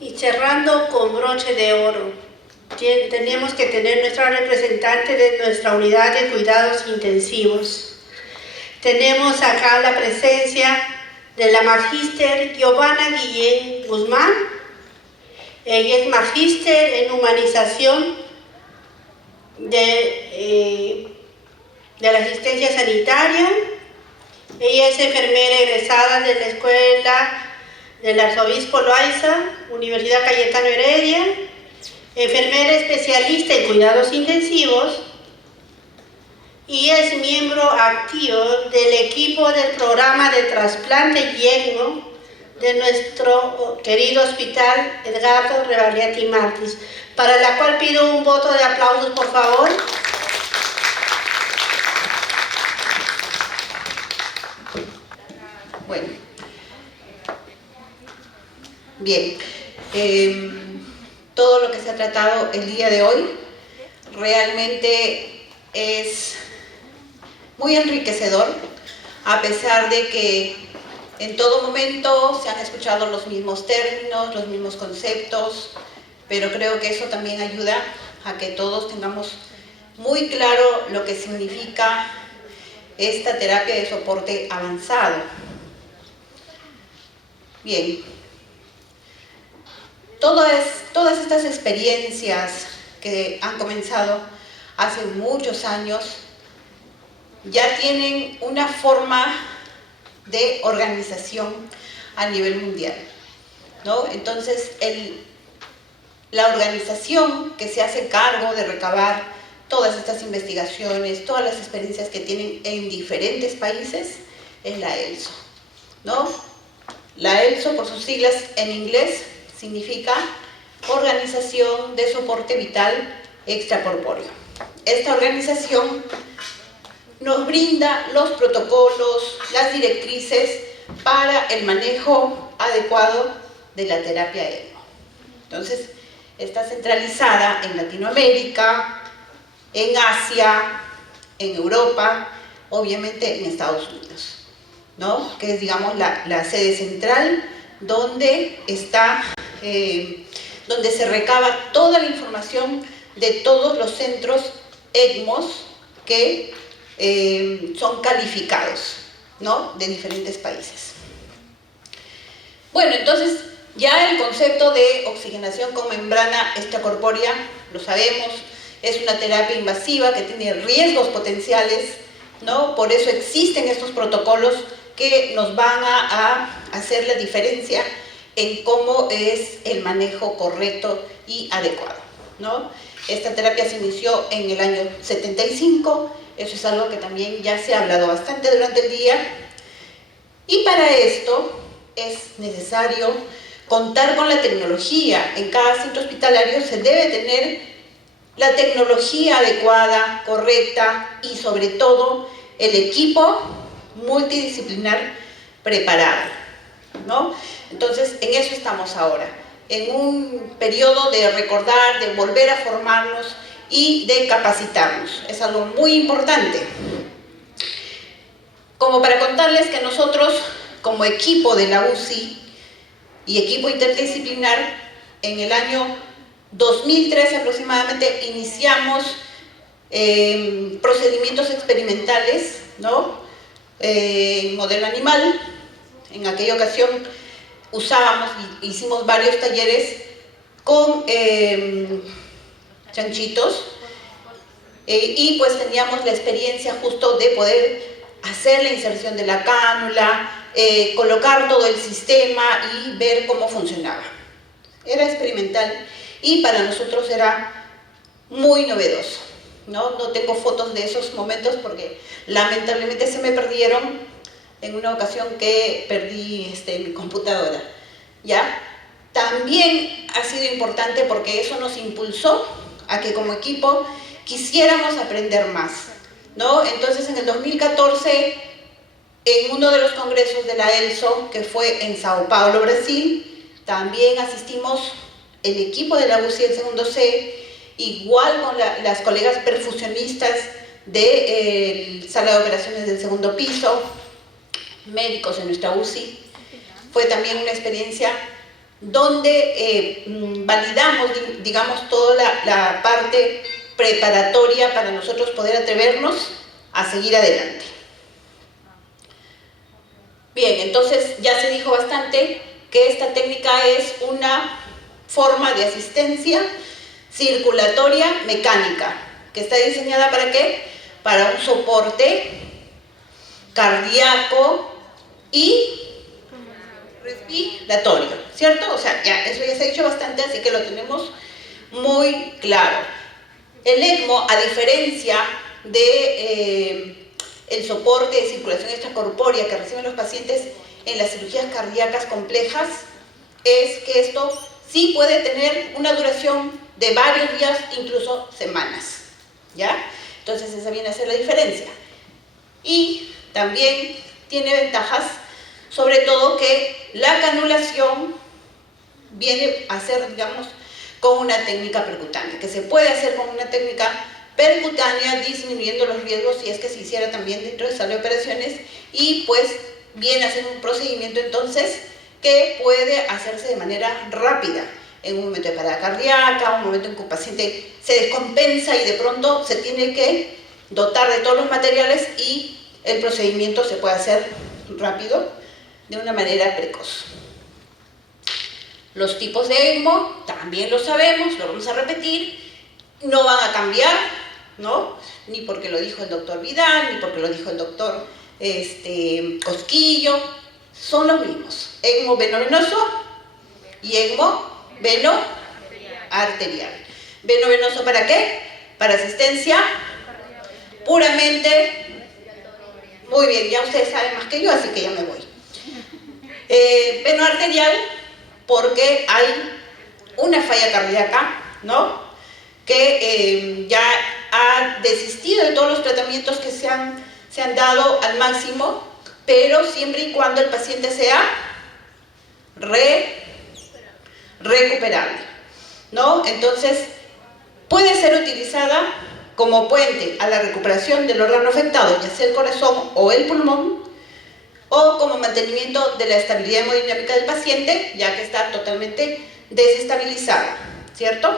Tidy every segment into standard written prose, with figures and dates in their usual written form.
Y cerrando con broche de oro, tenemos que tener nuestra representante de nuestra unidad de cuidados intensivos. Tenemos acá la presencia de la magíster Giovanna Guillén Guzmán. Ella es magíster en humanización de la asistencia sanitaria. Ella es enfermera egresada de la escuela del arzobispo Loaiza, Universidad Cayetano Heredia, enfermera especialista en cuidados intensivos y es miembro activo del equipo del programa de trasplante yegno de nuestro querido hospital Edgardo Rebagliati Martis, para la cual pido un voto de aplausos, por favor. Bueno, bien, todo lo que se ha tratado el día de hoy realmente es muy enriquecedor, a pesar de que en todo momento se han escuchado los mismos términos, los mismos conceptos, pero creo que eso también ayuda a que todos tengamos muy claro lo que significa esta terapia de soporte avanzado. Bien, todas estas experiencias que han comenzado hace muchos años ya tienen una forma de organización a nivel mundial, ¿no? Entonces, la organización que se hace cargo de recabar todas estas investigaciones, todas las experiencias que tienen en diferentes países, es la ELSO, ¿no? La ELSO, por sus siglas en inglés, significa Organización de Soporte Vital Extracorpóreo. Esta organización nos brinda los protocolos, las directrices para el manejo adecuado de la terapia ECMO. Entonces, está centralizada en Latinoamérica, en Asia, en Europa, obviamente en Estados Unidos, ¿no? Que es, digamos, la sede central donde donde se recaba toda la información de todos los centros ECMOs que son calificados, ¿no? De diferentes países. Bueno, entonces ya el concepto de oxigenación con membrana extracorpórea lo sabemos, es una terapia invasiva que tiene riesgos potenciales, ¿no? Por eso existen estos protocolos que nos van a hacer la diferencia en cómo es el manejo correcto y adecuado, ¿no? Esta terapia se inició en el año 75, eso es algo que también ya se ha hablado bastante durante el día, y para esto es necesario contar con la tecnología. En cada centro hospitalario se debe tener la tecnología adecuada, correcta y sobre todo el equipo multidisciplinar preparado, ¿no? Entonces, en eso estamos ahora, en un periodo de recordar, de volver a formarnos y de capacitarnos. Es algo muy importante. Como para contarles que nosotros, como equipo de la UCI y equipo interdisciplinar, en el año 2013 aproximadamente iniciamos procedimientos experimentales, ¿no? Modelo animal. En aquella ocasión hicimos varios talleres con chanchitos y pues teníamos la experiencia justo de poder hacer la inserción de la cánula, colocar todo el sistema y ver cómo funcionaba. Era experimental y para nosotros era muy novedoso, ¿no? No tengo fotos de esos momentos porque lamentablemente se me perdieron en una ocasión que perdí mi computadora, ¿ya? También ha sido importante porque eso nos impulsó a que como equipo quisiéramos aprender más, ¿no? Entonces en el 2014, en uno de los congresos de la ELSO, que fue en Sao Paulo, Brasil, también asistimos el equipo de la UCI del segundo C, igual con las colegas perfusionistas de sala de operaciones del segundo piso, médicos en nuestra UCI. Fue también una experiencia donde validamos, digamos, toda la parte preparatoria para nosotros poder atrevernos a seguir adelante. Bien, entonces ya se dijo bastante que esta técnica es una forma de asistencia circulatoria mecánica, que está diseñada ¿para qué? Para un soporte cardíaco y respiratorio, ¿cierto? O sea, ya, eso ya se ha dicho bastante, así que lo tenemos muy claro. El ECMO, a diferencia de el soporte de circulación extracorpórea que reciben los pacientes en las cirugías cardíacas complejas, es que esto sí puede tener una duración de varios días, incluso semanas, ¿ya? Entonces esa viene a ser la diferencia. Y también tiene ventajas, sobre todo que la canulación viene a ser, digamos, con una técnica percutánea, que se puede hacer con una técnica percutánea disminuyendo los riesgos si es que se hiciera también dentro de sala de operaciones, y pues viene a ser un procedimiento entonces que puede hacerse de manera rápida, en un momento de parada cardíaca, un momento en que un paciente se descompensa y de pronto se tiene que dotar de todos los materiales y el procedimiento se puede hacer rápido, de una manera precoz. Los tipos de ECMO también lo sabemos, lo vamos a repetir, no van a cambiar, ¿no? Ni porque lo dijo el doctor Vidal, ni porque lo dijo el doctor Cosquillo, son los mismos. ECMO veno-venoso y ECMO veno-arterial. ¿Veno-venoso para qué? Para asistencia puramente. Muy bien, ya ustedes saben más que yo, así que ya me voy. Veno-arterial porque hay una falla cardíaca, ¿no? Que ya ha desistido de todos los tratamientos que se han dado al máximo, pero siempre y cuando el paciente sea recuperable, ¿no? Entonces, puede ser utilizada como puente a la recuperación del órgano afectado, ya sea el corazón o el pulmón, o como mantenimiento de la estabilidad hemodinámica del paciente, ya que está totalmente desestabilizado, ¿cierto?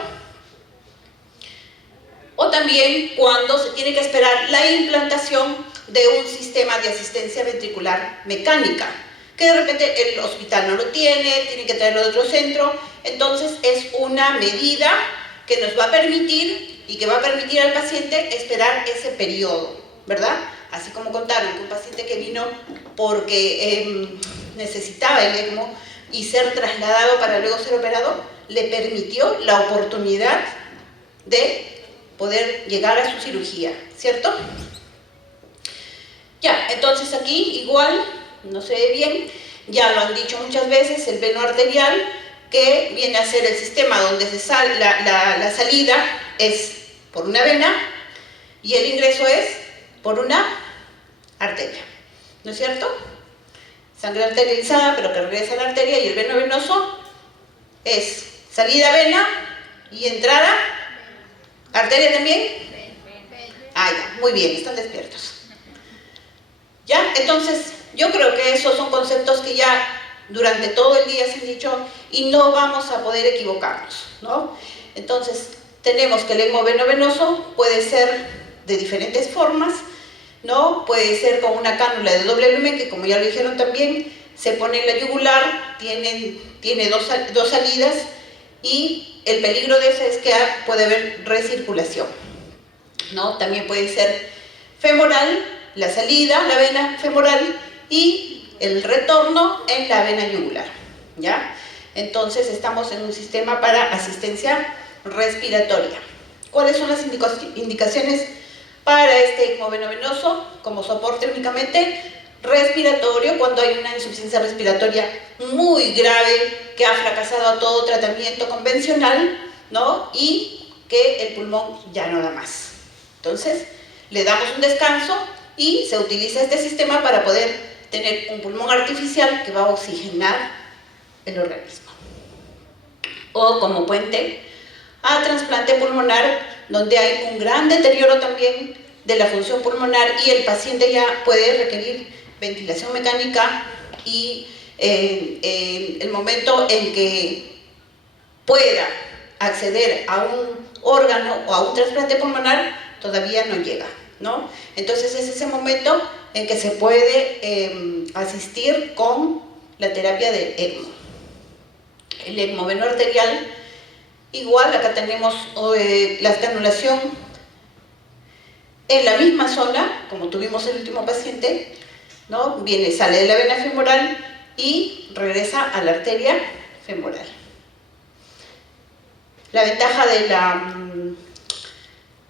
O también cuando se tiene que esperar la implantación de un sistema de asistencia ventricular mecánica, que de repente el hospital no lo tiene que traerlo de otro centro. Entonces es una medida que nos va a permitir y que va a permitir al paciente esperar ese periodo, ¿verdad? Así como contaron que un paciente que vino porque necesitaba el ECMO y ser trasladado para luego ser operado, le permitió la oportunidad de poder llegar a su cirugía, ¿cierto? Ya, entonces aquí igual, no se ve bien, ya lo han dicho muchas veces, el veno arterial, que viene a ser el sistema donde se sale, la salida es por una vena y el ingreso es por una arteria, ¿no es cierto? Sangre arterializada, pero que regresa a la arteria, y el veno venoso es salida vena y entrada arteria también. Ah, ya, muy bien, están despiertos. ¿Ya? Entonces, yo creo que esos son conceptos que ya durante todo el día se han dicho y no vamos a poder equivocarnos, ¿no? Entonces, tenemos que el ECMO veno-venoso puede ser de diferentes formas, ¿no? Puede ser con una cánula de doble lumen, que como ya lo dijeron también, se pone en la yugular, tiene dos salidas, y el peligro de eso es que puede haber recirculación, ¿no? También puede ser femoral, la salida, la vena femoral, y el retorno en la vena yugular, ¿ya? Entonces estamos en un sistema para asistencia respiratoria. ¿Cuáles son las indicaciones para este ECMO veno-venoso? Como soporte únicamente respiratorio, cuando hay una insuficiencia respiratoria muy grave que ha fracasado todo tratamiento convencional, ¿no? Y que el pulmón ya no da más. Entonces, le damos un descanso y se utiliza este sistema para poder tener un pulmón artificial que va a oxigenar el organismo. O como puente a trasplante pulmonar, donde hay un gran deterioro también de la función pulmonar y el paciente ya puede requerir ventilación mecánica y el momento en que pueda acceder a un órgano o a un trasplante pulmonar, todavía no llega, ¿no? Entonces es ese momento en que se puede asistir con la terapia de ECMO. El ECMO venoarterial, igual acá tenemos la canulación en la misma zona, como tuvimos el último paciente, ¿no? Sale de la vena femoral y regresa a la arteria femoral. La ventaja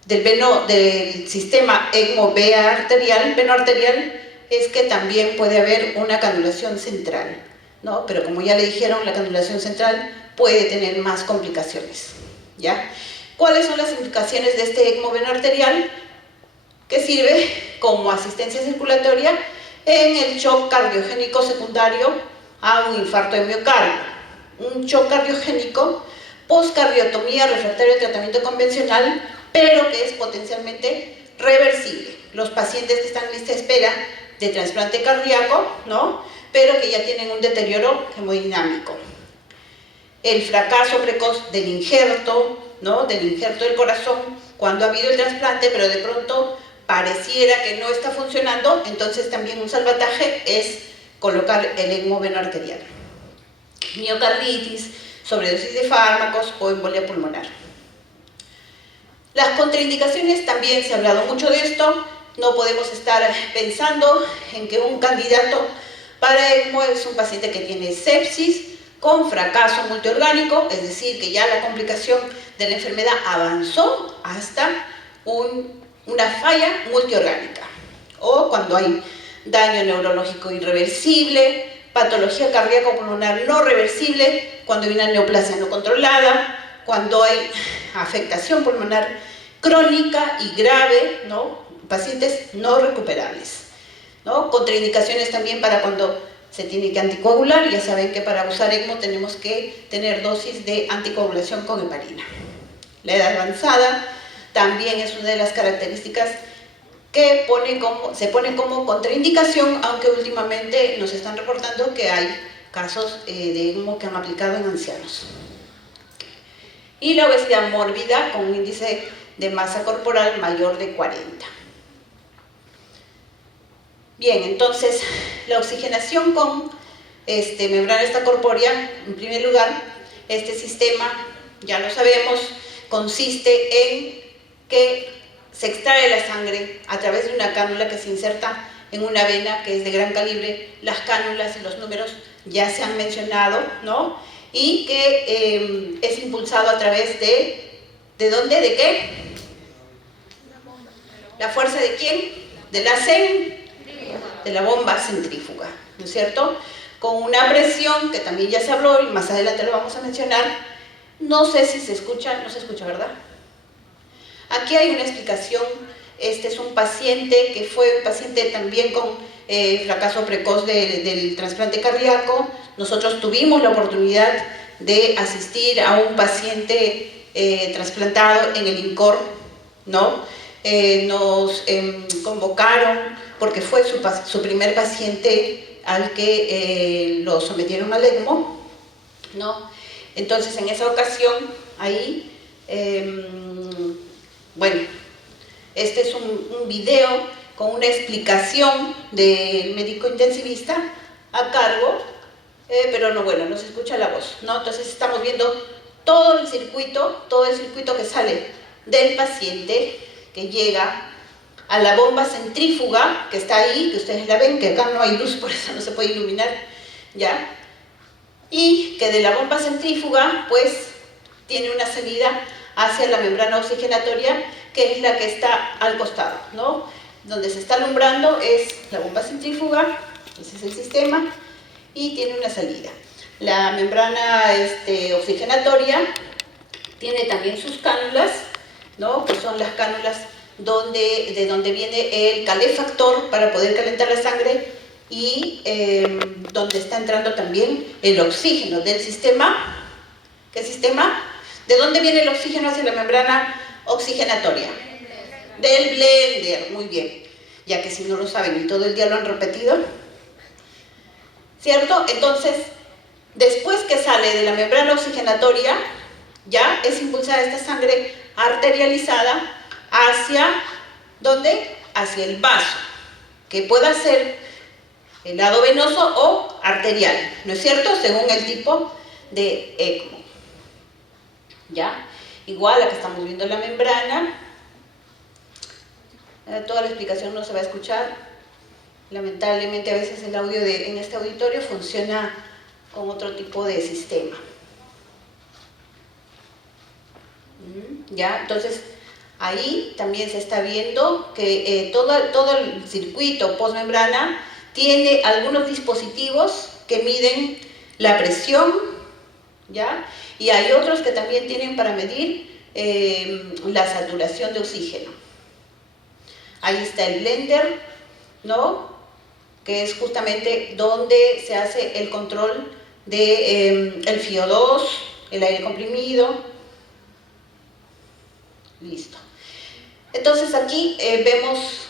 del sistema ECMO venoarterial es que también puede haber una canulación central, ¿no? Pero como ya le dijeron, la canulación central puede tener más complicaciones, ¿ya? ¿Cuáles son las indicaciones de este ECMO venoarterial? Que sirve como asistencia circulatoria en el shock cardiogénico secundario a un infarto de miocardio. Un shock cardiogénico postcardiotomía refractario al tratamiento convencional, pero que es potencialmente reversible. Los pacientes que están en lista de espera de trasplante cardíaco, ¿no? Pero que ya tienen un deterioro hemodinámico. El fracaso precoz del injerto, ¿no? Del injerto del corazón, cuando ha habido el trasplante, pero de pronto pareciera que no está funcionando, entonces también un salvataje es colocar el ECMO venoarterial. Miocarditis, sobredosis de fármacos o embolia pulmonar. Las contraindicaciones, también se ha hablado mucho de esto. No podemos estar pensando en que un candidato para ECMO es un paciente que tiene sepsis con fracaso multiorgánico, es decir, que ya la complicación de la enfermedad avanzó hasta una falla multiorgánica, o cuando hay daño neurológico irreversible, patología cardíaco-pulmonar no reversible, cuando hay una neoplasia no controlada, cuando hay afectación pulmonar crónica y grave, ¿no? Pacientes no recuperables, ¿no? Contraindicaciones también para cuando se tiene que anticoagular. Ya saben que para usar ECMO tenemos que tener dosis de anticoagulación con heparina. La edad avanzada también es una de las características que se pone como contraindicación, aunque últimamente nos están reportando que hay casos de ECMO que han aplicado en ancianos. Y la obesidad mórbida con un índice de masa corporal mayor de 40. Bien, entonces la oxigenación con membrana extracorpórea, en primer lugar, este sistema, ya lo sabemos, consiste en que se extrae la sangre a través de una cánula que se inserta en una vena que es de gran calibre. Las cánulas y los números ya se han mencionado, ¿no? Y que es impulsado a través ¿de dónde? ¿De qué? ¿La fuerza de quién? De la bomba centrífuga, ¿no es cierto? Con una presión que también ya se habló y más adelante lo vamos a mencionar. No sé si se escucha, no se escucha, ¿verdad? Aquí hay una explicación. Este es un paciente que fue un paciente también con fracaso precoz del trasplante cardíaco. Nosotros tuvimos la oportunidad de asistir a un paciente trasplantado en el INCOR, ¿no? Nos convocaron porque fue su primer paciente al que lo sometieron al ECMO, ¿no? Entonces en esa ocasión ahí bueno, este es un video con una explicación del médico intensivista a cargo, pero no, bueno, no se escucha la voz, ¿no? Entonces estamos viendo todo el circuito que sale del paciente, que llega a la bomba centrífuga, que está ahí, que ustedes la ven, que acá no hay luz, por eso no se puede iluminar, ¿ya? Y que de la bomba centrífuga, pues, tiene una salida hacia la membrana oxigenatoria, que es la que está al costado, ¿no? Donde se está alumbrando es la bomba centrífuga, ese es el sistema, y tiene una salida. La membrana oxigenatoria tiene también sus cánulas, ¿no? Que son las cánulas de donde viene el calefactor para poder calentar la sangre y donde está entrando también el oxígeno del sistema. ¿Qué sistema? ¿De dónde viene el oxígeno hacia la membrana oxigenatoria? Del blender, muy bien. Ya que si no lo saben y todo el día lo han repetido, ¿cierto? Entonces, después que sale de la membrana oxigenatoria, ya es impulsada esta sangre arterializada hacia, ¿dónde? Hacia el vaso, que pueda ser el lado venoso o arterial, ¿no es cierto? Según el tipo de ECMO. ¿Ya? Igual, acá estamos viendo la membrana. Toda la explicación no se va a escuchar. Lamentablemente a veces el audio en este auditorio funciona con otro tipo de sistema. ¿Ya? Entonces, ahí también se está viendo que todo el circuito postmembrana tiene algunos dispositivos que miden la presión, ¿ya? Y hay otros que también tienen para medir la saturación de oxígeno. Ahí está el blender, ¿no? Que es justamente donde se hace el control de el FiO2, el aire comprimido. Listo. Entonces aquí vemos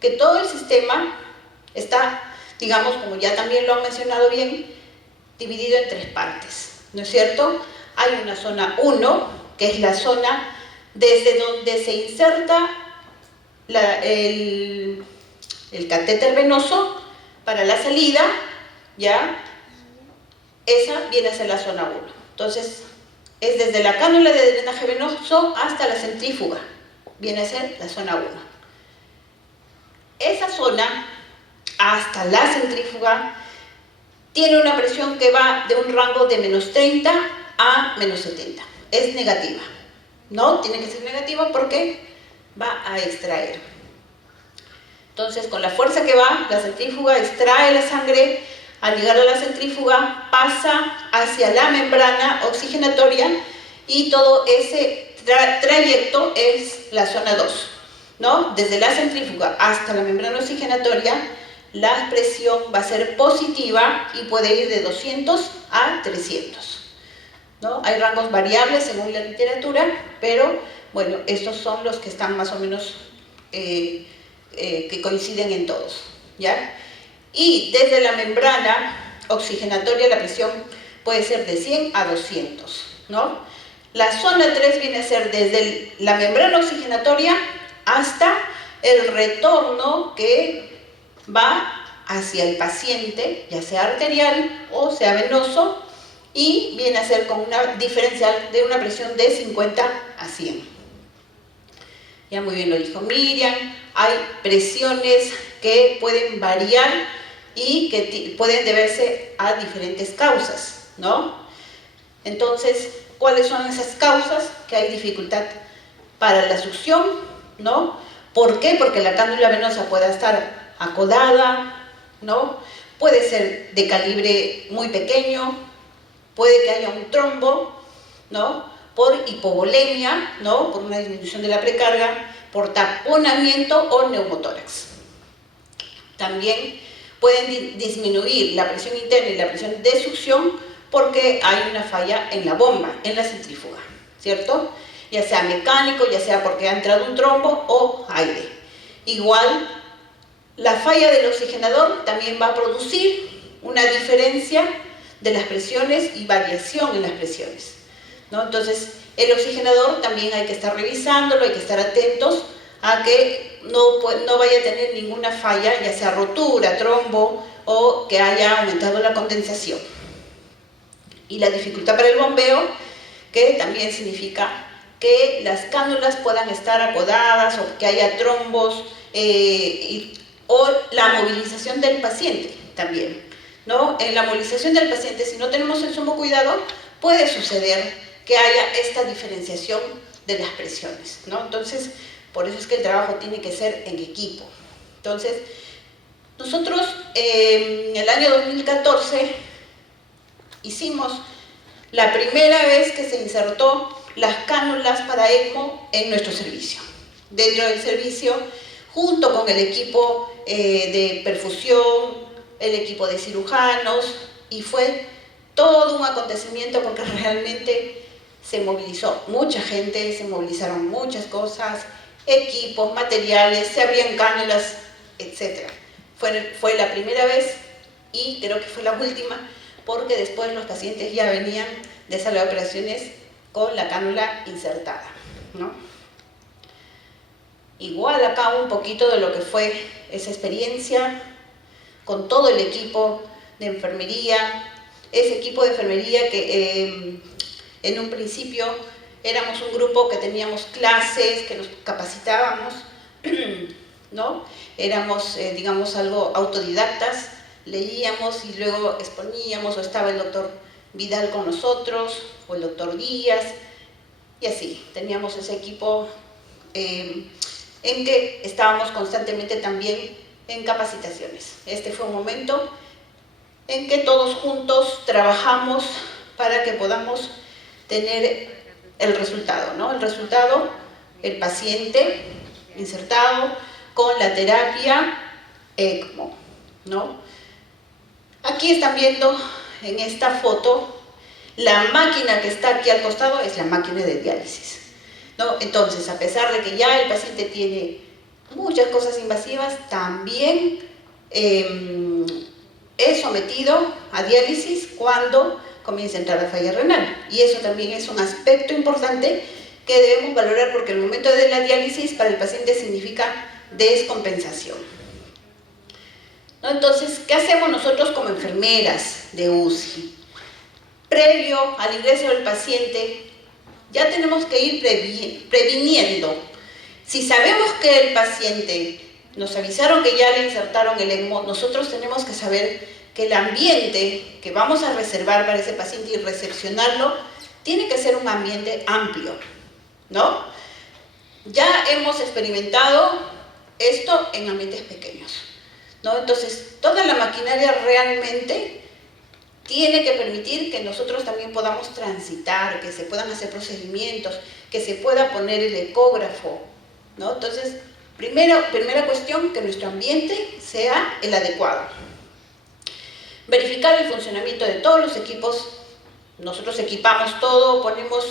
que todo el sistema está, digamos, como ya también lo han mencionado bien, dividido en 3 partes, ¿no es cierto? Hay una zona 1, que es la zona desde donde se inserta el catéter venoso para la salida, ¿ya? Esa viene a ser la zona 1. Entonces, es desde la cánula de drenaje venoso hasta la centrífuga, viene a ser la zona 1. Esa zona, hasta la centrífuga, tiene una presión que va de un rango de menos 30 a menos 70. Es negativa, ¿no? Tiene que ser negativa porque va a extraer. Entonces, con la fuerza que va, la centrífuga extrae la sangre. Al llegar a la centrífuga, pasa hacia la membrana oxigenatoria y todo ese trayecto es la zona 2, ¿no? Desde la centrífuga hasta la membrana oxigenatoria, la presión va a ser positiva y puede ir de 200 a 300, ¿no? Hay rangos variables según la literatura, pero bueno, estos son los que están más o menos que coinciden en todos, ¿ya? Y desde la membrana oxigenatoria la presión puede ser de 100 a 200, ¿no? La zona 3 viene a ser desde la membrana oxigenatoria hasta el retorno que va hacia el paciente, ya sea arterial o sea venoso, y viene a ser con una diferencial de una presión de 50 a 100. Ya muy bien lo dijo Miriam, hay presiones que pueden variar y que pueden deberse a diferentes causas, ¿no? Entonces, ¿cuáles son esas causas? Que hay dificultad para la succión, ¿no? ¿Por qué? Porque la cánula venosa puede estar acodada, ¿no? Puede ser de calibre muy pequeño, puede que haya un trombo, ¿no? Por hipovolemia, ¿no? Por una disminución de la precarga, por taponamiento o neumotórax. También pueden disminuir la presión interna y la presión de succión porque hay una falla en la bomba, en la centrífuga, ¿cierto? Ya sea mecánico, ya sea porque ha entrado un trombo o aire. Igual, la falla del oxigenador también va a producir una diferencia de las presiones y variación en las presiones, ¿no? Entonces, el oxigenador también hay que estar revisándolo, hay que estar atentos a que no vaya a tener ninguna falla, ya sea rotura, trombo o que haya aumentado la condensación. Y la dificultad para el bombeo, que también significa que las cánulas puedan estar acodadas o que haya trombos o la movilización del paciente también, ¿no? En la movilización del paciente, si no tenemos el sumo cuidado, puede suceder que haya esta diferenciación de las presiones, ¿no? Entonces, por eso es que el trabajo tiene que ser en equipo. Entonces, nosotros en el año 2014 hicimos la primera vez que se insertó las cánulas para ECMO en nuestro servicio. Dentro del servicio, junto con el equipo de perfusión, el equipo de cirujanos, y fue todo un acontecimiento porque realmente se movilizó mucha gente, se movilizaron muchas cosas, equipos, materiales, se abrían cánulas, etc. Fue la primera vez y creo que fue la última porque después los pacientes ya venían de sala de operaciones con la cánula insertada, ¿no? Igual acá un poquito de lo que fue esa experiencia con todo el equipo de enfermería, ese equipo de enfermería que en un principio éramos un grupo que teníamos clases, que nos capacitábamos, ¿no? Éramos, digamos, algo autodidactas, leíamos y luego exponíamos, o estaba el doctor Vidal con nosotros, o el doctor Díaz, y así, teníamos ese equipo en que estábamos constantemente también en capacitaciones. Este fue un momento en que todos juntos trabajamos para que podamos tener el resultado, ¿no? El resultado, el paciente insertado con la terapia ECMO, ¿no? Aquí están viendo en esta foto la máquina que está aquí al costado, es la máquina de diálisis, ¿no? Entonces, a pesar de que ya el paciente tiene muchas cosas invasivas, también es sometido a diálisis cuando comienza a entrar la falla renal. Y eso también es un aspecto importante que debemos valorar, porque el momento de la diálisis para el paciente significa descompensación, ¿no? Entonces, ¿qué hacemos nosotros como enfermeras de UCI? Previo al ingreso del paciente, ya tenemos que ir previniendo. Si sabemos que el paciente, nos avisaron que ya le insertaron el ECMO, nosotros tenemos que saber que el ambiente que vamos a reservar para ese paciente y recepcionarlo tiene que ser un ambiente amplio, ¿no? Ya hemos experimentado esto en ambientes pequeños, ¿no? Entonces, toda la maquinaria realmente tiene que permitir que nosotros también podamos transitar, que se puedan hacer procedimientos, que se pueda poner el ecógrafo, ¿no? Entonces, primera cuestión, que nuestro ambiente sea el adecuado. Verificar el funcionamiento de todos los equipos. Nosotros equipamos todo, ponemos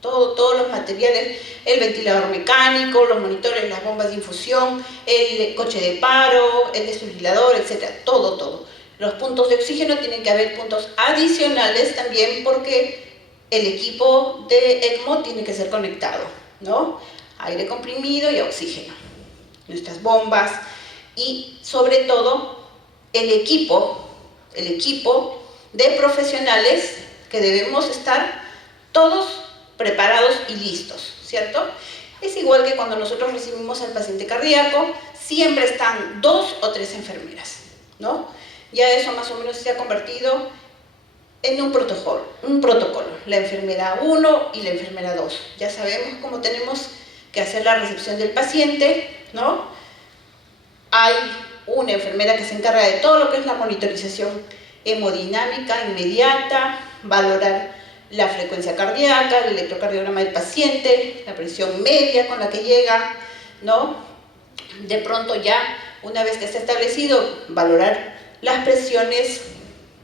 todos los materiales, el ventilador mecánico, los monitores, las bombas de infusión, el coche de paro, el desfibrilador, etc. Todo. Los puntos de oxígeno, tienen que haber puntos adicionales también, porque el equipo de ECMO tiene que ser conectado, ¿no? Aire comprimido y oxígeno. Nuestras bombas y, sobre todo, el equipo de profesionales que debemos estar todos preparados y listos, ¿cierto? Es igual que cuando nosotros recibimos al paciente cardíaco, siempre están 2 o 3 enfermeras, ¿no? Ya eso más o menos se ha convertido en un protocolo, la enfermera 1 y la enfermera 2. Ya sabemos cómo tenemos que hacer la recepción del paciente, ¿no? Hay una enfermera que se encarga de todo lo que es la monitorización hemodinámica inmediata, valorar la frecuencia cardíaca, el electrocardiograma del paciente, la presión media con la que llega, ¿no? De pronto ya, una vez que está establecido, valorar las presiones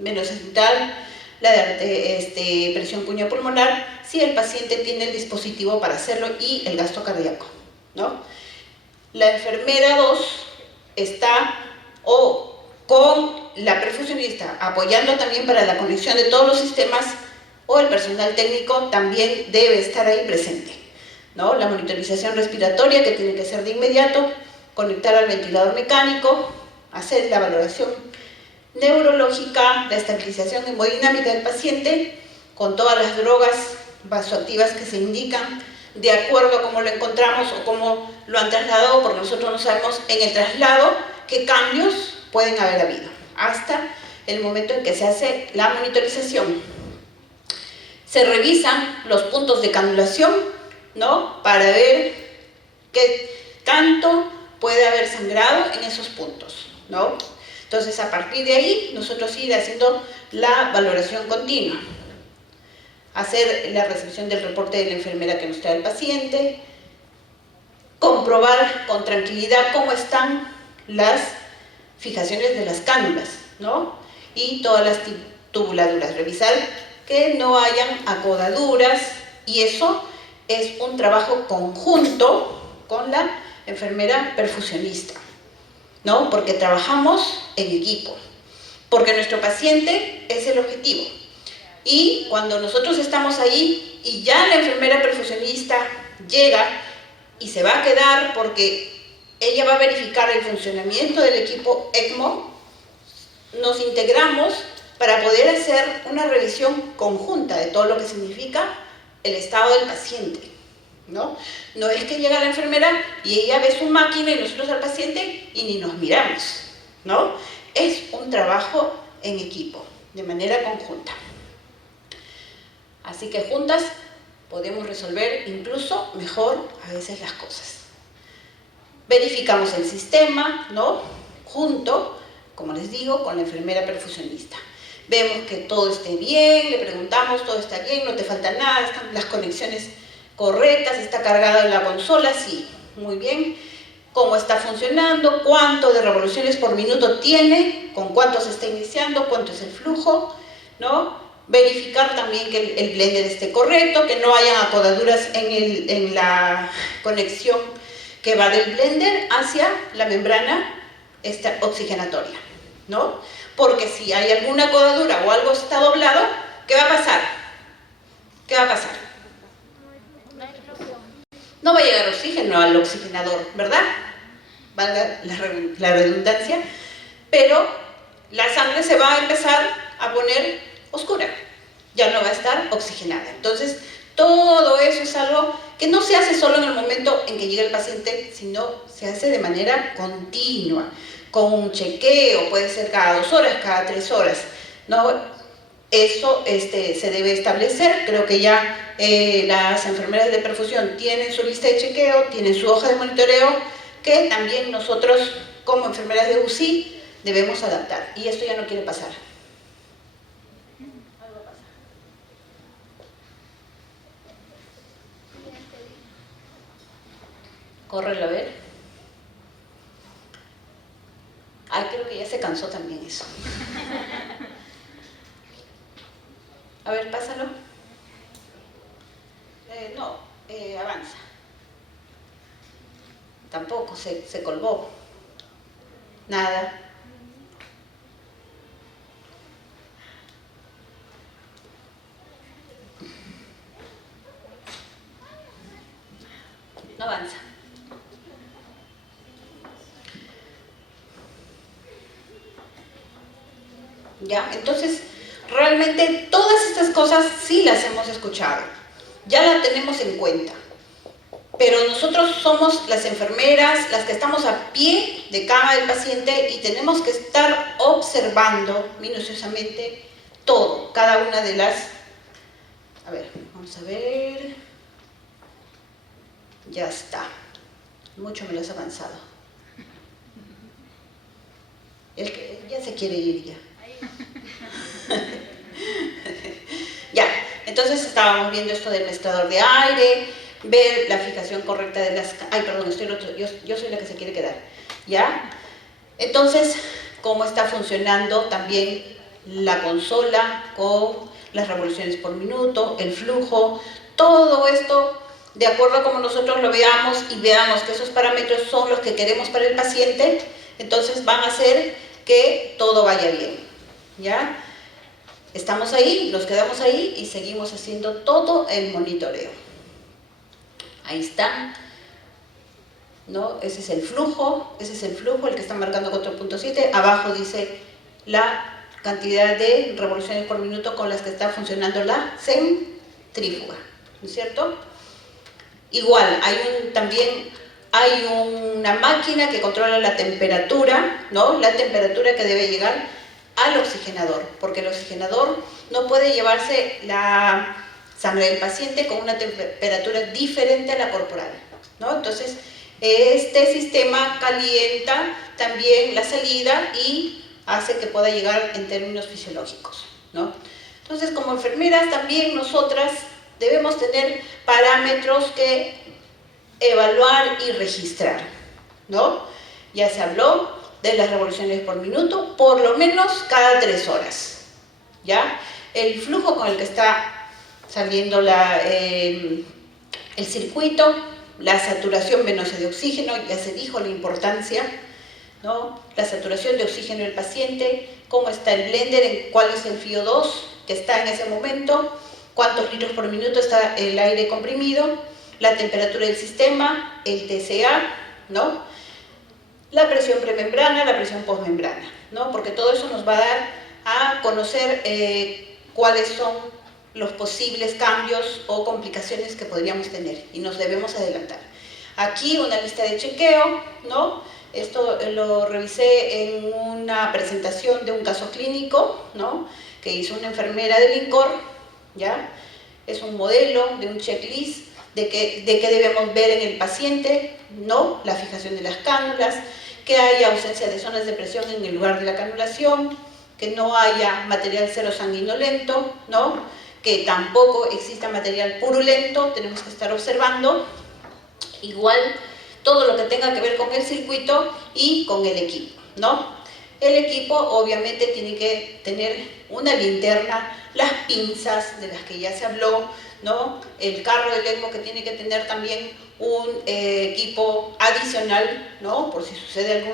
venocental, la de presión cuño-pulmonar, si el paciente tiene el dispositivo para hacerlo, y el gasto cardíaco, ¿no? La enfermera 2 está con la perfusionista apoyando también para la conexión de todos los sistemas, o el personal técnico también debe estar ahí presente, ¿no? La monitorización respiratoria, que tiene que ser de inmediato, conectar al ventilador mecánico, hacer la valoración neurológica, la estabilización hemodinámica del paciente con todas las drogas vasoactivas que se indican de acuerdo a cómo lo encontramos o cómo lo han trasladado, porque nosotros no sabemos en el traslado qué cambios pueden haber habido, hasta el momento en que se hace la monitorización. Se revisan los puntos de canulación, ¿no? Para ver qué tanto puede haber sangrado en esos puntos, ¿no? Entonces, a partir de ahí, nosotros ir haciendo la valoración continua. Hacer la recepción del reporte de la enfermera que nos trae el paciente, comprobar con tranquilidad cómo están las fijaciones de las cánulas, ¿no? Y todas las tubuladuras, revisar que no hayan acodaduras, y eso es un trabajo conjunto con la enfermera perfusionista, ¿no? Porque trabajamos en equipo. porque nuestro paciente es el objetivo. Y cuando nosotros estamos ahí y ya la enfermera perfusionista llega y se va a quedar porque ella va a verificar el funcionamiento del equipo ECMO, nos integramos para poder hacer una revisión conjunta de todo lo que significa el estado del paciente, ¿no? No es que llega la enfermera y ella ve su máquina y nosotros al paciente y ni nos miramos, ¿no? Es un trabajo en equipo, de manera conjunta. Así que juntas podemos resolver incluso mejor a veces las cosas. Verificamos el sistema, ¿no? Junto, como les digo, con la enfermera perfusionista. Vemos que todo esté bien, le preguntamos, todo está bien, no te falta nada, están las conexiones correctas, está cargada la consola, sí, muy bien. Cómo está funcionando, cuánto de revoluciones por minuto tiene, con cuánto se está iniciando, cuánto es el flujo, ¿no? Verificar también que el blender esté correcto, que no hayan acodaduras en la conexión que va del blender hacia la membrana oxigenatoria, ¿no? Porque si hay alguna acodadura o algo está doblado, ¿qué va a pasar? ¿Qué va a pasar? No va a llegar oxígeno al oxigenador, ¿verdad? Valga la redundancia, pero la sangre se va a empezar a poner oscura, ya no va a estar oxigenada. Entonces, todo eso es algo que no se hace solo en el momento en que llega el paciente, sino se hace de manera continua, con un chequeo, puede ser cada 2 horas, cada 3 horas, ¿no? Eso se debe establecer. Creo que ya las enfermeras de perfusión tienen su lista de chequeo, tienen su hoja de monitoreo, que también nosotros como enfermeras de UCI debemos adaptar. Y esto ya no quiere pasar. Córrelo a ver. Ay, creo que ya se cansó también eso. A ver, pásalo. No, avanza. Tampoco, se colgó. Nada. No avanza. ¿Ya? Entonces, realmente todas estas cosas sí las hemos escuchado, ya las tenemos en cuenta, pero nosotros somos las enfermeras, las que estamos a pie de cama del paciente y tenemos que estar observando minuciosamente todo, cada una de las... A ver, vamos a ver... Ya está, mucho me lo has avanzado. El que ya se quiere ir ya. Ya, entonces estábamos viendo esto del mezclador de aire, ver la fijación correcta de las... Ay, perdón, yo soy la que se quiere quedar. ¿Ya? Entonces, cómo está funcionando también la consola con las revoluciones por minuto, el flujo, todo esto, de acuerdo a cómo nosotros lo veamos y veamos que esos parámetros son los que queremos para el paciente, entonces van a hacer que todo vaya bien. ¿Ya? Estamos ahí, nos quedamos ahí y seguimos haciendo todo el monitoreo. Ahí está, ¿no? Ese es el flujo, el que está marcando 4.7. Abajo dice la cantidad de revoluciones por minuto con las que está funcionando la centrífuga, ¿no es cierto? Igual, también hay una máquina que controla la temperatura, ¿no? La temperatura que debe llegar al oxigenador, porque el oxigenador no puede llevarse la sangre del paciente con una temperatura diferente a la corporal, ¿no? Entonces, este sistema calienta también la salida y hace que pueda llegar en términos fisiológicos, ¿no? Entonces, como enfermeras también nosotras debemos tener parámetros que evaluar y registrar, ¿no? Ya se habló de las revoluciones por minuto, por lo menos cada 3 horas, ¿ya? El flujo con el que está saliendo el circuito, la saturación venosa de oxígeno, ya se dijo la importancia, ¿no? La saturación de oxígeno del paciente, cómo está el blender, cuál es el FiO2 que está en ese momento, cuántos litros por minuto está el aire comprimido, la temperatura del sistema, el TCA, ¿no? La presión premembrana, la presión postmembrana, ¿no? Porque todo eso nos va a dar a conocer cuáles son los posibles cambios o complicaciones que podríamos tener y nos debemos adelantar. Aquí una lista de chequeo, ¿no? Esto lo revisé en una presentación de un caso clínico, ¿no? Que hizo una enfermera del INCOR, ¿ya? Es un modelo de un checklist de qué debemos ver en el paciente, ¿no? La fijación de las cánulas, que haya ausencia de zonas de presión en el lugar de la canulación, que no haya material serosanguinolento, ¿no? Que tampoco exista material purulento, tenemos que estar observando. Igual todo lo que tenga que ver con el circuito y con el equipo, ¿no? El equipo obviamente tiene que tener una linterna, las pinzas de las que ya se habló, ¿no? El carro del ECMO que tiene que tener también un equipo adicional, ¿no? Por si sucede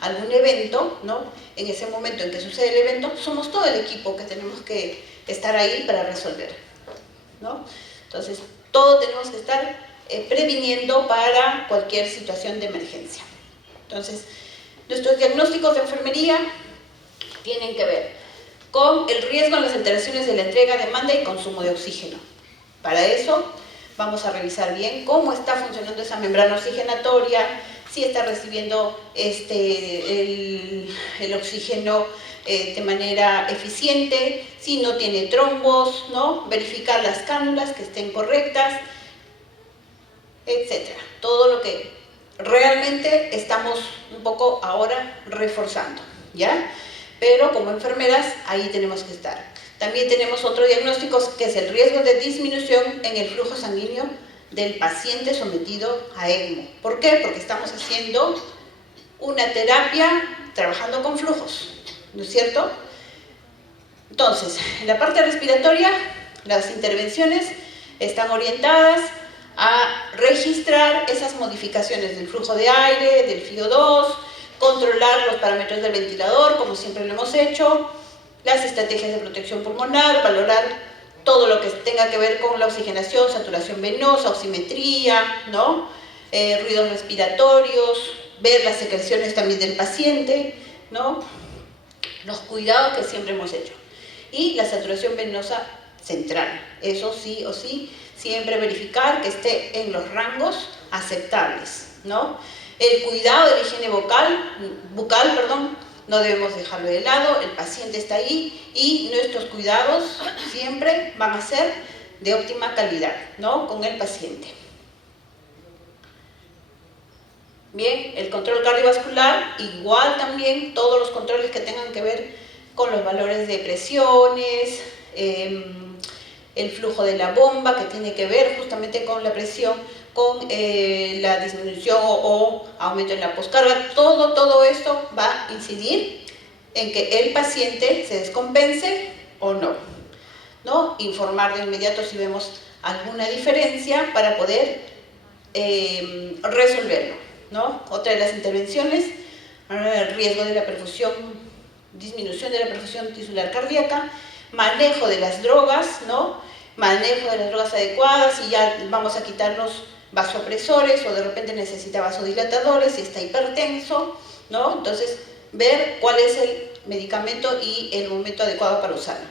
algún evento, ¿no? En ese momento en que sucede el evento, somos todo el equipo que tenemos que estar ahí para resolver, ¿no? Entonces, todo tenemos que estar previniendo para cualquier situación de emergencia. Entonces, nuestros diagnósticos de enfermería tienen que ver con el riesgo en las alteraciones de la entrega, demanda y consumo de oxígeno. Para eso vamos a revisar bien cómo está funcionando esa membrana oxigenatoria, si está recibiendo el oxígeno de manera eficiente, si no tiene trombos, ¿no? Verificar las cánulas que estén correctas, etcétera. Todo lo que realmente estamos un poco ahora reforzando, ¿ya? Pero como enfermeras ahí tenemos que estar. También tenemos otro diagnóstico que es el riesgo de disminución en el flujo sanguíneo del paciente sometido a ECMO. ¿Por qué? Porque estamos haciendo una terapia trabajando con flujos, ¿no es cierto? Entonces, en la parte respiratoria, las intervenciones están orientadas a registrar esas modificaciones del flujo de aire, del FiO2, controlar los parámetros del ventilador, como siempre lo hemos hecho, las estrategias de protección pulmonar, valorar todo lo que tenga que ver con la oxigenación, saturación venosa, oximetría, ¿no? Ruidos respiratorios, ver las secreciones también del paciente, ¿no? Los cuidados que siempre hemos hecho. Y la saturación venosa central, eso sí o sí, siempre verificar que esté en los rangos aceptables, ¿no? El cuidado de la higiene bucal, no debemos dejarlo de lado, el paciente está ahí y nuestros cuidados siempre van a ser de óptima calidad, ¿no? Con el paciente. Bien, el control cardiovascular, igual también todos los controles que tengan que ver con los valores de presiones, el flujo de la bomba que tiene que ver justamente con la presión, con la disminución o aumento en la poscarga, todo esto va a incidir en que el paciente se descompense o no, ¿no? Informar de inmediato si vemos alguna diferencia para poder resolverlo, ¿no? Otra de las intervenciones, el riesgo de la perfusión, disminución de la perfusión tisular cardíaca, manejo de las drogas, ¿no? Manejo de las drogas adecuadas, y ya vamos a quitarnos vasopresores o de repente necesita vasodilatadores si está hipertenso, ¿no? Entonces, ver cuál es el medicamento y el momento adecuado para usarlo.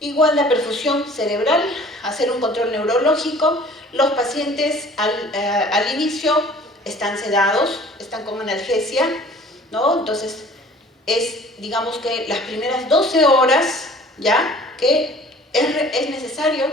Igual la perfusión cerebral, hacer un control neurológico. Los pacientes al inicio están sedados, están con analgesia, ¿no? Entonces, digamos que las primeras 12 horas, ¿ya? Que es necesario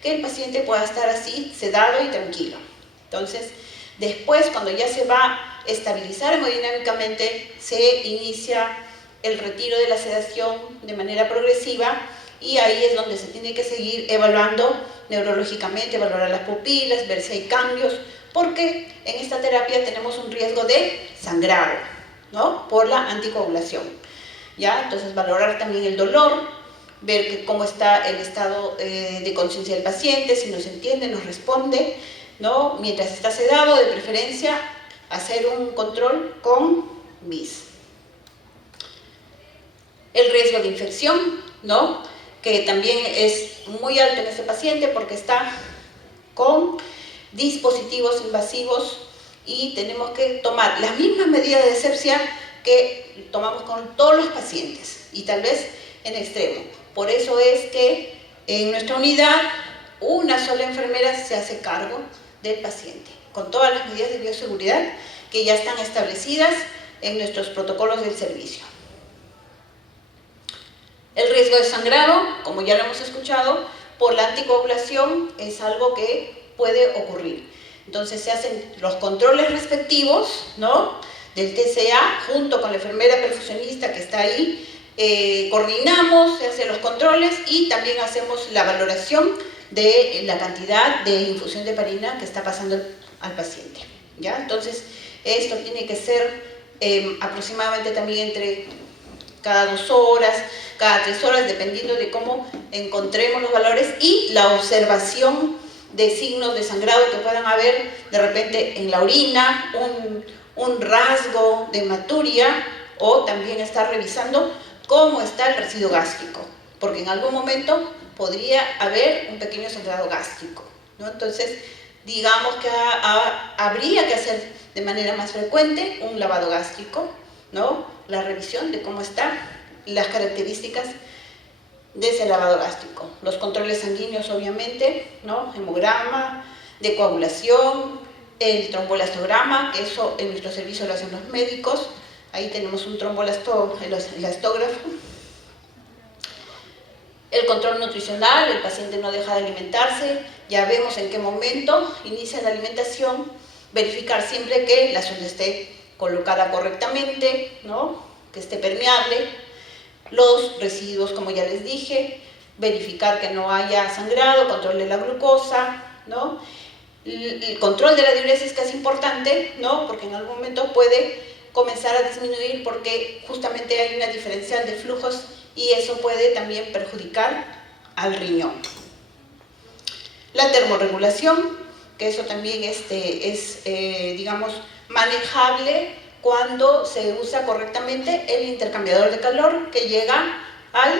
que el paciente pueda estar así, sedado y tranquilo. Entonces, después, cuando ya se va a estabilizar hemodinámicamente, se inicia el retiro de la sedación de manera progresiva, y ahí es donde se tiene que seguir evaluando neurológicamente, valorar las pupilas, ver si hay cambios, porque en esta terapia tenemos un riesgo de sangrado, ¿no? Por la anticoagulación, ¿ya? Entonces, valorar también el dolor, ver cómo está el estado de conciencia del paciente, si nos entiende, nos responde, ¿no? Mientras está sedado, de preferencia, hacer un control con BIS. El riesgo de infección, ¿no? Que también es muy alto en este paciente porque está con dispositivos invasivos y tenemos que tomar las mismas medidas de asepsia que tomamos con todos los pacientes y tal vez en extremo. Por eso es que en nuestra unidad una sola enfermera se hace cargo del paciente, con todas las medidas de bioseguridad que ya están establecidas en nuestros protocolos del servicio. El riesgo de sangrado, como ya lo hemos escuchado, por la anticoagulación es algo que puede ocurrir. Entonces se hacen los controles respectivos, ¿no?, del TCA junto con la enfermera perfusionista que está ahí. Coordinamos, se hacen los controles y también hacemos la valoración de la cantidad de infusión de heparina que está pasando al paciente, ¿ya? Entonces esto tiene que ser aproximadamente también entre cada 2 horas, cada 3 horas, dependiendo de cómo encontremos los valores y la observación de signos de sangrado que puedan haber de repente en la orina, un rasgo de hematuria, o también estar revisando cómo está el residuo gástrico, porque en algún momento podría haber un pequeño sangrado gástrico, ¿no? Entonces, digamos que habría que hacer de manera más frecuente un lavado gástrico, ¿no?, la revisión de cómo están las características de ese lavado gástrico. Los controles sanguíneos, obviamente, ¿no?, hemograma, de coagulación, el tromboelastograma, que eso en nuestro servicio lo hacen los médicos. Ahí tenemos un tromboelastógrafo. El control nutricional, el paciente no deja de alimentarse, ya vemos en qué momento inicia la alimentación, verificar siempre que la sonda esté colocada correctamente, ¿no?, que esté permeable, los residuos, como ya les dije, verificar que no haya sangrado, control de la glucosa, ¿no? El control de la diuresis, que es importante, ¿no?, porque en algún momento puede comenzar a disminuir porque justamente hay una diferencial de flujos y eso puede también perjudicar al riñón. La termorregulación, que eso también es digamos, manejable cuando se usa correctamente el intercambiador de calor que llega a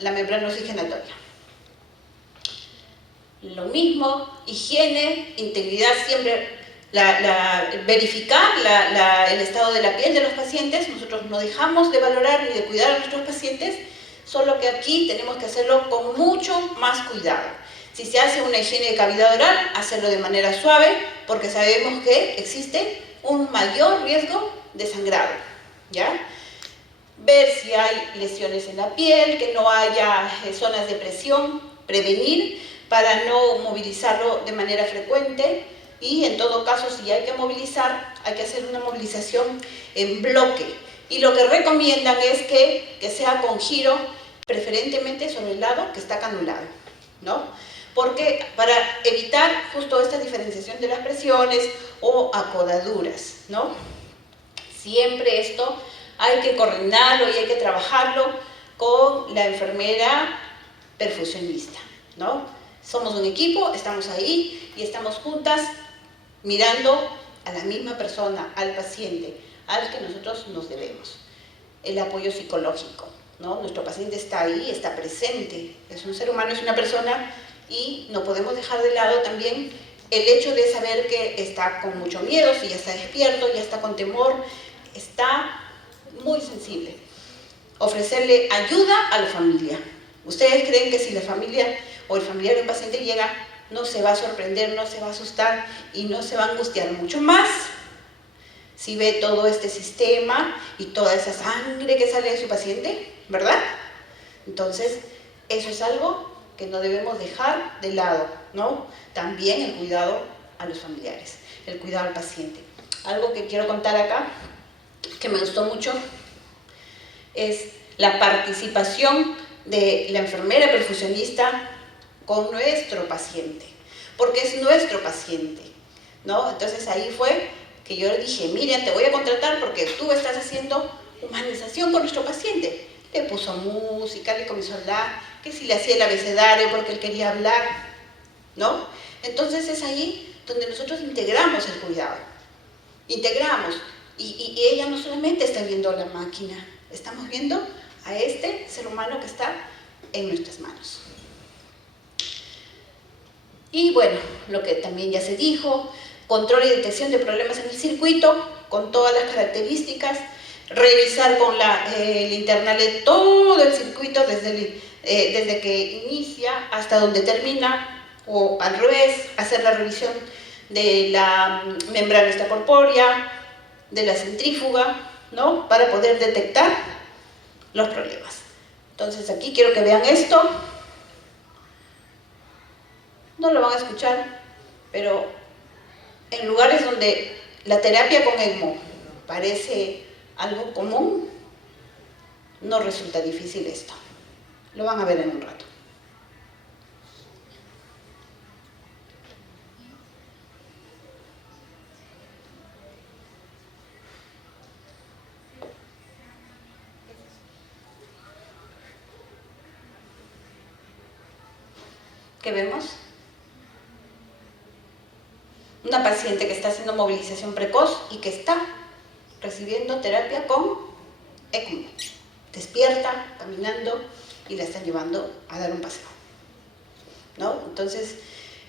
la membrana oxigenatoria. Lo mismo, higiene, integridad, siempre verificar el estado de la piel de los pacientes. Nosotros no dejamos de valorar ni de cuidar a nuestros pacientes, solo que aquí tenemos que hacerlo con mucho más cuidado. Si se hace una higiene de cavidad oral, hacerlo de manera suave, porque sabemos que existe un mayor riesgo de sangrado, ¿ya? Ver si hay lesiones en la piel, que no haya zonas de presión, prevenir para no movilizarlo de manera frecuente y en todo caso si hay que movilizar, hay que hacer una movilización en bloque. Y lo que recomiendan es que sea con giro, preferentemente sobre el lado que está canulado, ¿no? Porque para evitar justo esta diferenciación de las presiones o acodaduras, ¿no? Siempre esto hay que coordinarlo y hay que trabajarlo con la enfermera perfusionista, ¿no? Somos un equipo, estamos ahí y estamos juntas mirando a la misma persona, al paciente, al que nosotros nos debemos. El apoyo psicológico, ¿no? Nuestro paciente está ahí, está presente, es un ser humano, es una persona y no podemos dejar de lado también el hecho de saber que está con mucho miedo, si ya está despierto, ya está con temor, está muy sensible. Ofrecerle ayuda a la familia. ¿Ustedes creen que si la familia o el familiar del paciente llega, no se va a sorprender, no se va a asustar y no se va a angustiar mucho más si ve todo este sistema y toda esa sangre que sale de su paciente, ¿verdad? Entonces, eso es algo que no debemos dejar de lado, ¿no? También el cuidado a los familiares, el cuidado al paciente. Algo que quiero contar acá, que me gustó mucho, es la participación de la enfermera perfusionista con nuestro paciente, porque es nuestro paciente, ¿no? Entonces ahí fue que yo le dije, Miriam, te voy a contratar porque tú estás haciendo humanización con nuestro paciente. Le puso música, le comenzó a hablar, que si le hacía el abecedario porque él quería hablar, ¿no? Entonces es ahí donde nosotros integramos el cuidado, integramos, y ella no solamente está viendo la máquina, estamos viendo a este ser humano que está en nuestras manos. Y bueno, lo que también ya se dijo, control y detección de problemas en el circuito, con todas las características, revisar con el internalet todo el circuito desde que inicia hasta donde termina, o al revés, hacer la revisión de la membrana extracorpórea, de la centrífuga, ¿no? Para poder detectar los problemas. Entonces aquí quiero que vean esto. No lo van a escuchar, pero en lugares donde la terapia con ECMO parece algo común, no resulta difícil esto. Lo van a ver en un rato. ¿Qué vemos? Una paciente que está haciendo movilización precoz y que está recibiendo terapia con ECMO. Despierta, caminando, y la están llevando a dar un paseo, ¿no? Entonces,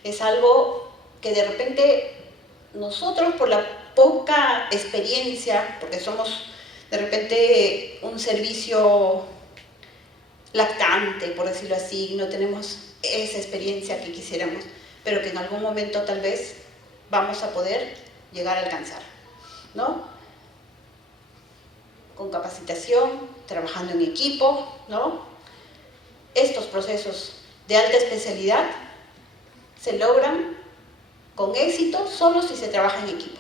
es algo que de repente nosotros, por la poca experiencia, porque somos de repente un servicio lactante, por decirlo así, no tenemos esa experiencia que quisiéramos, pero que en algún momento tal vez vamos a poder llegar a alcanzar, ¿no? Con capacitación, trabajando en equipo, ¿no? Estos procesos de alta especialidad se logran con éxito solo si se trabaja en equipo,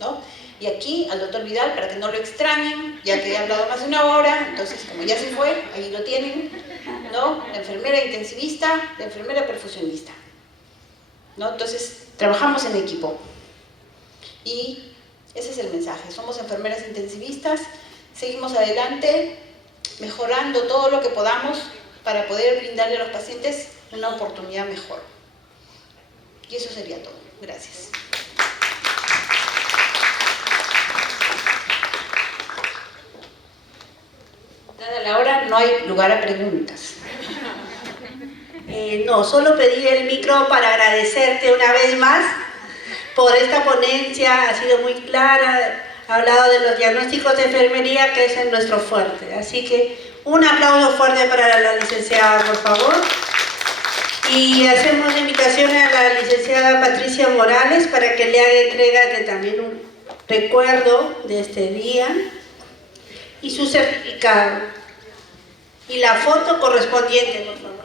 ¿no? Y aquí al doctor Vidal, para que no lo extrañen, ya que he hablado más de una hora, entonces como ya se fue, ahí lo tienen, ¿no? La enfermera intensivista, la enfermera perfusionista, ¿no? Entonces trabajamos en equipo y ese es el mensaje. Somos enfermeras intensivistas, seguimos adelante mejorando todo lo que podamos para poder brindarle a los pacientes una oportunidad mejor. Y eso sería todo. Gracias. Dada la hora, no hay lugar a preguntas. No, solo pedí el micro para agradecerte una vez más por esta ponencia, ha sido muy clara, ha hablado de los diagnósticos de enfermería, que es nuestro fuerte. Así que un aplauso fuerte para la licenciada, por favor. Y hacemos la invitación a la licenciada Patricia Morales para que le haga entrega de también un recuerdo de este día y su certificado y la foto correspondiente, por favor.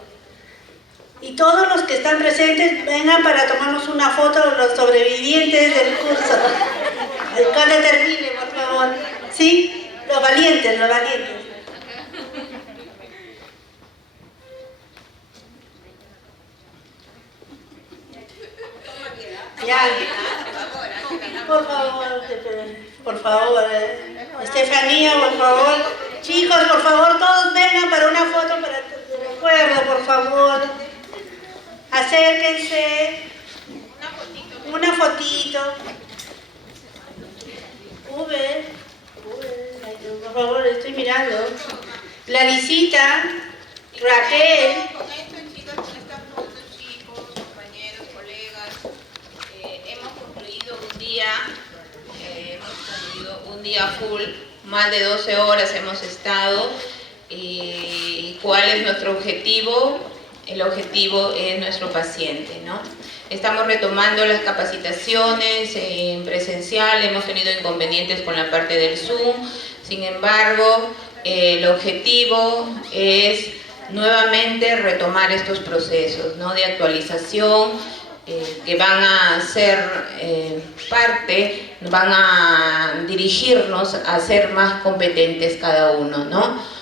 Y todos los que están presentes vengan para tomarnos una foto de los sobrevivientes del curso. Cuando termine, por favor. ¿Sí? Los valientes, los valientes. Ya. Por favor, Estefanía, por favor. Chicos, por favor, todos vengan para una foto para el recuerdo, por favor. Acérquense. Una fotito. Por favor, estoy mirando. Clarisita, Raquel. Con esto, chicos, con estas fotos, chicos, compañeros, colegas, hemos concluido un día full, más de 12 horas hemos estado. ¿Cuál es nuestro objetivo? El objetivo es nuestro paciente, ¿no? Estamos retomando las capacitaciones en presencial, hemos tenido inconvenientes con la parte del Zoom, sin embargo, el objetivo es nuevamente retomar estos procesos, ¿no? De actualización que van a ser parte, van a dirigirnos a ser más competentes cada uno, ¿no?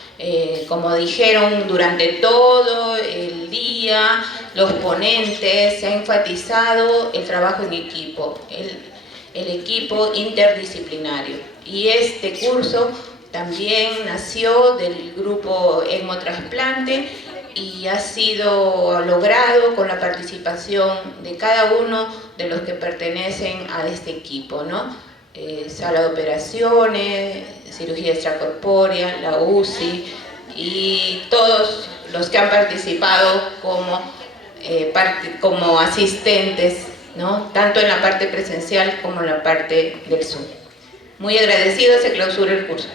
Como dijeron durante todo el día, los ponentes, se ha enfatizado el trabajo en equipo, el equipo interdisciplinario. Y este curso también nació del grupo ECMO Trasplante y ha sido logrado con la participación de cada uno de los que pertenecen a este equipo, ¿no? Sala de operaciones, cirugía extracorpórea, la UCI y todos los que han participado como asistentes, ¿no? Tanto en la parte presencial como en la parte del Zoom. Muy agradecido, se clausura el curso.